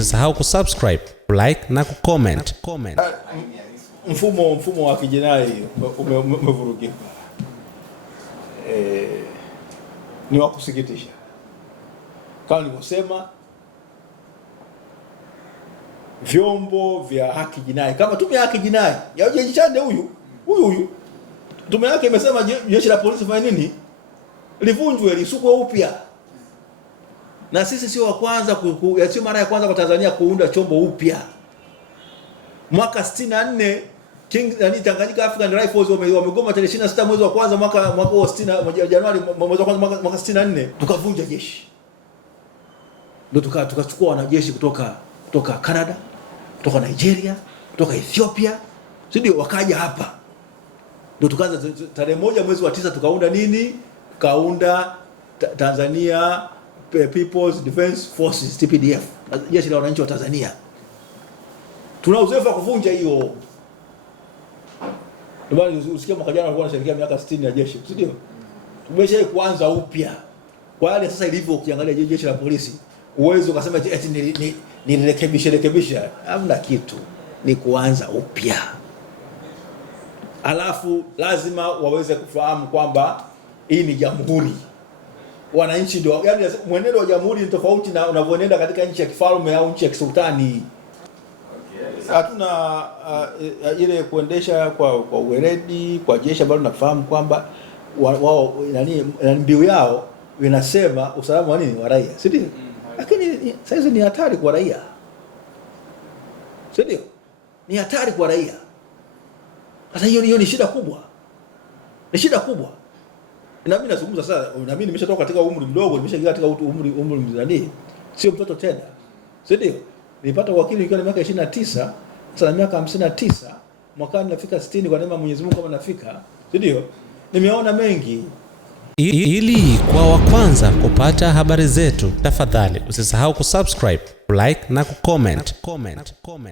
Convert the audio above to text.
usisahau kusubscribe, like na kucomment. Mfumo wa kijinai umevurugika. Ni wa kusikitisha. Kama nilivyosema, vyombo vya haki jinai, kama tume ya haki jinai ya Jaji Chande huyu tume yake imesema jeshi la polisi fanya nini? Livunjwe, lisukwe upya. Na sisi sio wa kwanza, sio mara ya kwanza kwa Tanzania kuunda chombo upya. Mwaka 64 Tanganyika African Rifles wamegoma tarehe 26 mwezi wa kwanza mwaka wa 60 Januari mwezi wa kwanza mwaka 64, tukavunja jeshi. Ndio tukachukua wanajeshi kutoka Canada, kutoka Nigeria, kutoka Ethiopia, ndio wakaja hapa. Ndio tukaanza tarehe 1 mwezi wa 9 tukaunda nini? Tukaunda Tanzania People's Defense Forces, TPDF, jeshi la wananchi wa Tanzania. Tuna uzoefu wa kuvunja hiyo. Ndio maana usikia mwaka jana walikuwa wanasherehekea miaka 60 ya jeshi, si ndio? Tumesha kuanza upya. Kwa hali sasa ilivyo, ukiangalia jeshi la polisi, uwezo ukasema eti nirekebisha, hamna kitu. Ni kuanza upya. Alafu lazima waweze kufahamu kwamba hii ni jamhuri. Wananchi ndio, yani mwenendo wa jamhuri ni tofauti na unavyoenda katika nchi ya kifalme au nchi ya kisultani. Hatuna ile kuendesha kwa uweledi kwa jeshi ambalo tunafahamu kwamba wao mbiu yao inasema usalama wa nini, wa raia, si ndio? Lakini sasa ni hatari kwa raia, si ndio? Ni hatari kwa raia. Sasa hiyo ni shida kubwa, ni shida kubwa. Na mimi nazungumza sasa, na mimi nimeshatoka katika umri mdogo, nimeshaingia katika umri mzani, sio mtoto tena, si ndio? Nilipata wakili nikiwa na miaka 29, sasa na miaka 59, mwakani nafika 60 kwa neema ya Mwenyezi Mungu kama nafika, si ndio? Nimeona mengi. Ili kwa wa kwanza kupata habari zetu, tafadhali usisahau kusubscribe, like na kucomment.